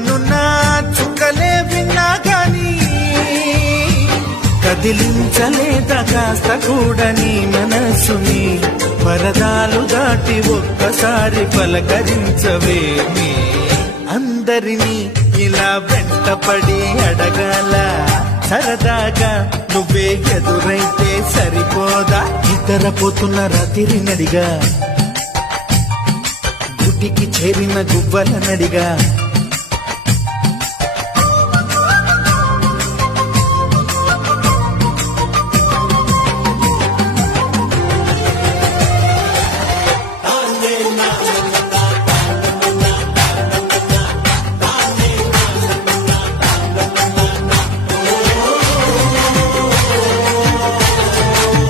తానున్నా చుక్కలే విన్నా గాని కదిలించలేదా కాస్త కూడా నీ మనసుని పరదాలు దాటి ఒక్కసారి పలకరించవేమి అందరినీ ఇలా వెంటపడి అడగాల సరదాగా నువ్వే ఎదురైతే సరిపోదా ఇతరపోతున్న రాత్రి నడిగా గుడికి చేరిన గువ్వల నడిగా